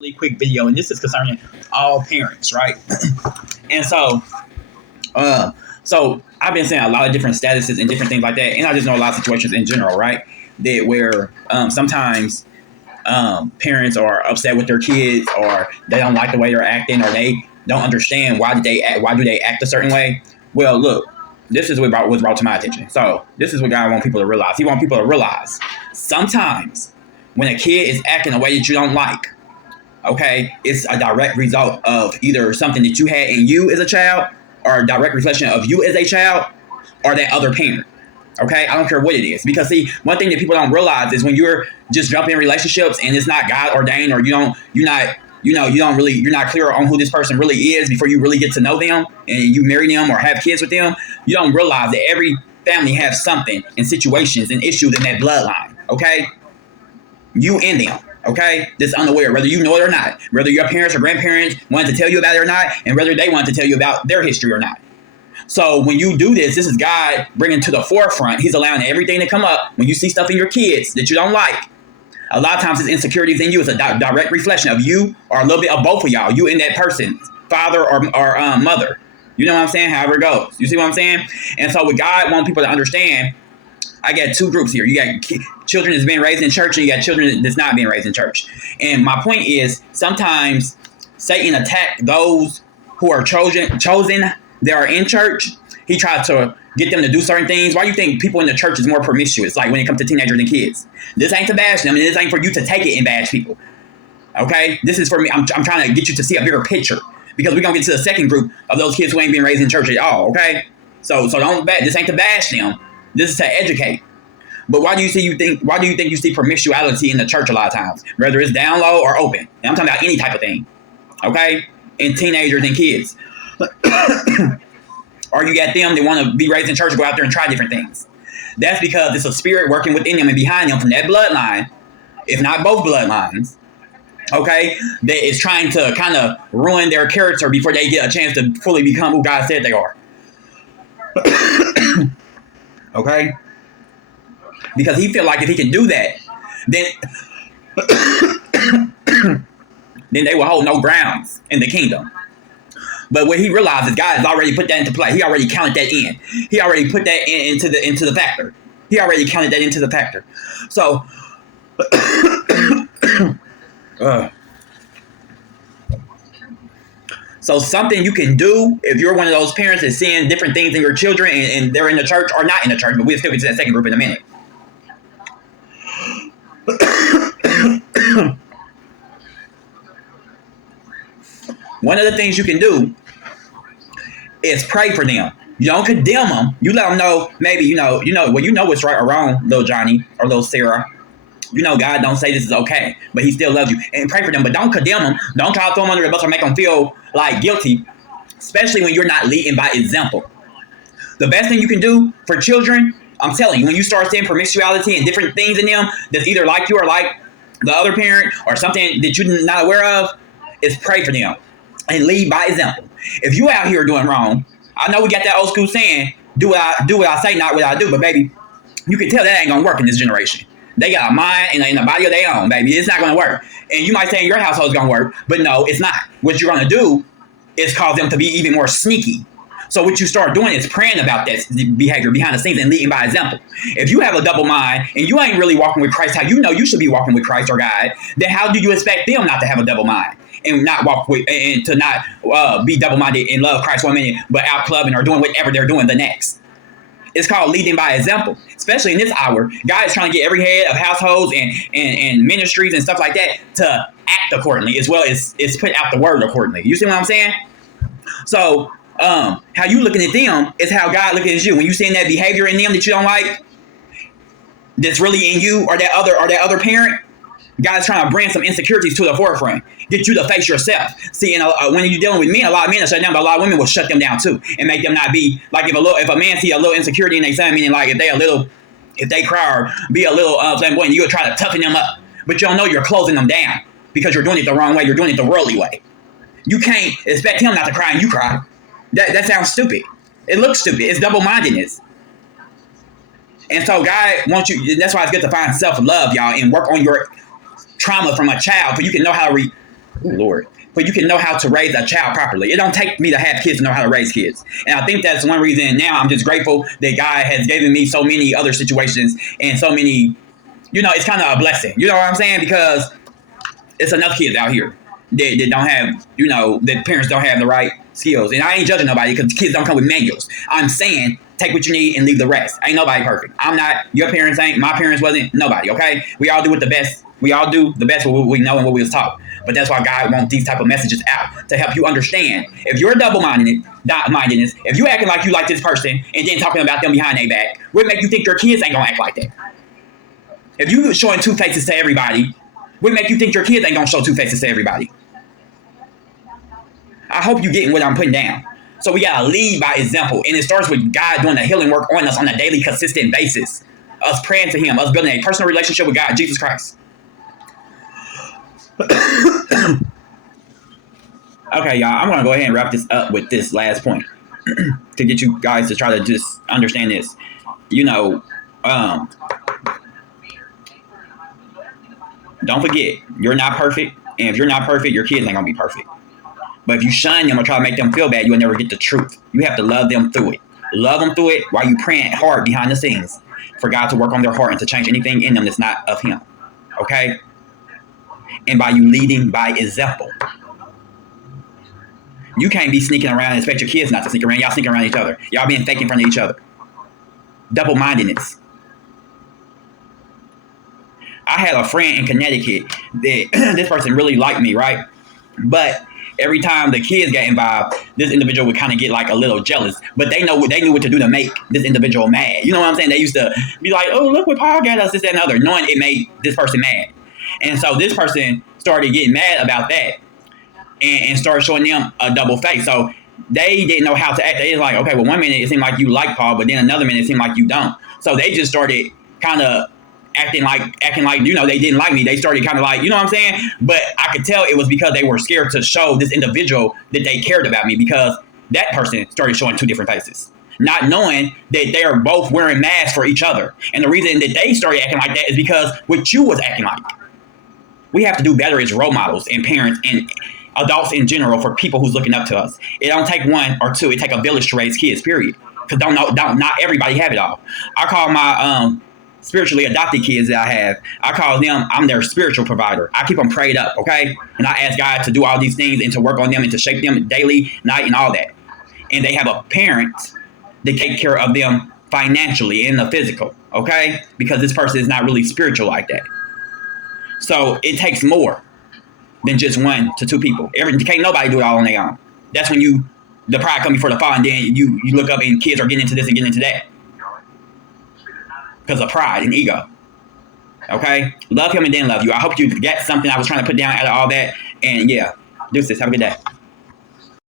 really quick video, and this is concerning all parents, right? And uh, so I've been saying a lot of different statuses and different things like that, and I just know a lot of situations in general, right? That where sometimes parents are upset with their kids, or they don't like the way they're acting, or they don't understand why do they act a certain way. Well, look, this is what was brought to my attention. So this is what God wants people to realize. He wants people to realize sometimes when a kid is acting a way that you don't like, okay, it's a direct result of either something that you had in you as a child, or a direct reflection of you as a child, or that other parent. Okay, I don't care what it is, because see, one thing that people don't realize is when you're just jumping in relationships and it's not God ordained, or you're not clear on who this person really is before you really get to know them and you marry them or have kids with them. You don't realize that every family has something and situations and issues in that bloodline. Okay, you and them. Okay, this unaware, whether you know it or not, whether your parents or grandparents wanted to tell you about it or not, and whether they wanted to tell you about their history or not. So when you do this, this is God bringing to the forefront. He's allowing everything to come up. When you see stuff in your kids that you don't like, a lot of times it's insecurities in you. It's a direct reflection of you, or a little bit of both of y'all, you and that person, father or mother. You know what I'm saying? However it goes. You see what I'm saying? And so what God wants people to understand, I got two groups here. You got children that's being raised in church, and you got children that's not being raised in church. And my point is, sometimes Satan attacks those who are chosen that are in church. He tries to get them to do certain things. Why do you think people in the church is more promiscuous, like when it comes to teenagers and kids? This ain't to bash them, and this ain't for you to take it and bash people. Okay? This is for me. I'm trying to get you to see a bigger picture, because we're going to get to the second group of those kids who ain't being raised in church at all. Okay? So don't bash. This ain't to bash them. This is to educate. But why do you think you see promiscuity in the church a lot of times, whether it's down low or open? And I'm talking about any type of thing. Okay? In teenagers and kids. Or you got them that want to be raised in church and go out there and try different things. That's because it's a spirit working within them and behind them from that bloodline, if not both bloodlines, okay, that is trying to kind of ruin their character before they get a chance to fully become who God said they are. Okay? Because he feel like if he can do that, then they will hold no grounds in the kingdom. But what he realizes, God has already put that into play. He already counted that in. He already put that into the factor. He already counted that into the factor. So, so something you can do if you're one of those parents that's seeing different things in your children and they're in the church or not in the church, but we'll still get to that second group in a minute. One of the things you can do is pray for them. You don't condemn them. You let them know, maybe, you know what's right or wrong, little Johnny or little Sarah. You know God don't say this is okay, but he still loves you. And pray for them, but don't condemn them. Don't try to throw them under the bus or make them feel like guilty, especially when you're not leading by example. The best thing you can do for children, I'm telling you, when you start seeing promiscuity and different things in them that's either like you or like the other parent or something that you're not aware of, is pray for them and lead by example. If you out here doing wrong, I know we got that old school saying, do what I say, not what I do, but baby, you can tell that ain't gonna work in this generation. They got a mind and a body of their own, baby. It's not gonna work. And you might say in your household it's gonna work, but no, it's not. What you're gonna do is cause them to be even more sneaky. So what you start doing is praying about that behavior behind the scenes and leading by example. If you have a double mind and you ain't really walking with Christ how you know you should be walking with Christ or God, then how do you expect them not to have a double mind and not walk with, and to not be double-minded and love Christ one minute but out clubbing or doing whatever they're doing the next? It's called leading by example, especially in this hour. God is trying to get every head of households and ministries and stuff like that to act accordingly, as well as put out the word accordingly. You see what I'm saying? So how you looking at them is how God looking at you. When you seeing that behavior in them that you don't like, that's really in you or that other parent, God's trying to bring some insecurities to the forefront, get you to face yourself. See, when you're dealing with men, a lot of men are shut down, but a lot of women will shut them down too and make them not be like if a man see a little insecurity in their son, meaning like if they cry or be a little flamboyant, you'll try to toughen them up, but you don't know you're closing them down because you're doing it the wrong way. You're doing it the worldly way. You can't expect him not to cry and you cry. That sounds stupid. It looks stupid. It's double-mindedness. And so God wants you. That's why it's good to find self-love, y'all, and work on your trauma from a child, so you can know how to Oh Lord. But you can know how to raise a child properly. It don't take me to have kids to know how to raise kids. And I think that's one reason now I'm just grateful that God has given me so many other situations and so many, it's kind of a blessing. You know what I'm saying? Because it's enough kids out here that don't have, that parents don't have the right skills. And I ain't judging nobody because kids don't come with manuals. I'm saying take what you need and leave the rest. Ain't nobody perfect. I'm not, your parents ain't, my parents wasn't, nobody, okay? We all do it the best. We all do the best with what we know and what we was taught. But that's why God wants these type of messages out to help you understand. If you're double-mindedness, if you acting like you like this person and then talking about them behind their back, what make you think your kids ain't gonna act like that? If you showing two faces to everybody, what make you think your kids ain't gonna show two faces to everybody? I hope you getting what I'm putting down. So we gotta lead by example, and it starts with God doing the healing work on us on a daily, consistent basis. Us praying to Him, us building a personal relationship with God, Jesus Christ. Okay, y'all, I'm gonna go ahead and wrap this up with this last point to get you guys to try to just understand this. Don't forget, you're not perfect, and if you're not perfect, your kids ain't gonna be perfect. But if you shun them or try to make them feel bad, you'll never get the truth. You have to love them through it. Love them through it while you praying hard behind the scenes for God to work on their heart and to change anything in them that's not of Him. Okay? And by you leading by example. You can't be sneaking around and expect your kids not to sneak around. Y'all sneaking around each other. Y'all being fake in front of each other. Double-mindedness. I had a friend in Connecticut that this person really liked me, right? But every time the kids got involved, this individual would kind of get like a little jealous. But they knew what to do to make this individual mad. You know what I'm saying? They used to be like, "Oh, look what Paul got us, this, that, and other," knowing it made this person mad. And so this person started getting mad about that and started showing them a double face. So they didn't know how to act. They was like, okay, well, one minute it seemed like you like Paul, but then another minute it seemed like you don't. So they just started kind of acting like they didn't like me. They started kind of like, you know what I'm saying? But I could tell it was because they were scared to show this individual that they cared about me, because that person started showing two different faces, not knowing that they are both wearing masks for each other. And the reason that they started acting like that is because what you was acting like. We have to do better as role models and parents and adults in general for people who's looking up to us. It don't take one or two. It take a village to raise kids, period. Because not everybody have it all. I call my spiritually adopted kids that I have, I call them, I'm their spiritual provider. I keep them prayed up, okay? And I ask God to do all these things and to work on them and to shape them daily, night, and all that. And they have a parent that take care of them financially and the physical, okay? Because this person is not really spiritual like that. So it takes more than just 1 to 2 people. Can't nobody do it all on their own. That's when the pride comes before the fall, and then you look up and kids are getting into this and getting into that. Because of pride and ego. Okay? Love Him and then love you. I hope you get something I was trying to put down out of all that. And yeah, deuces. Have a good day.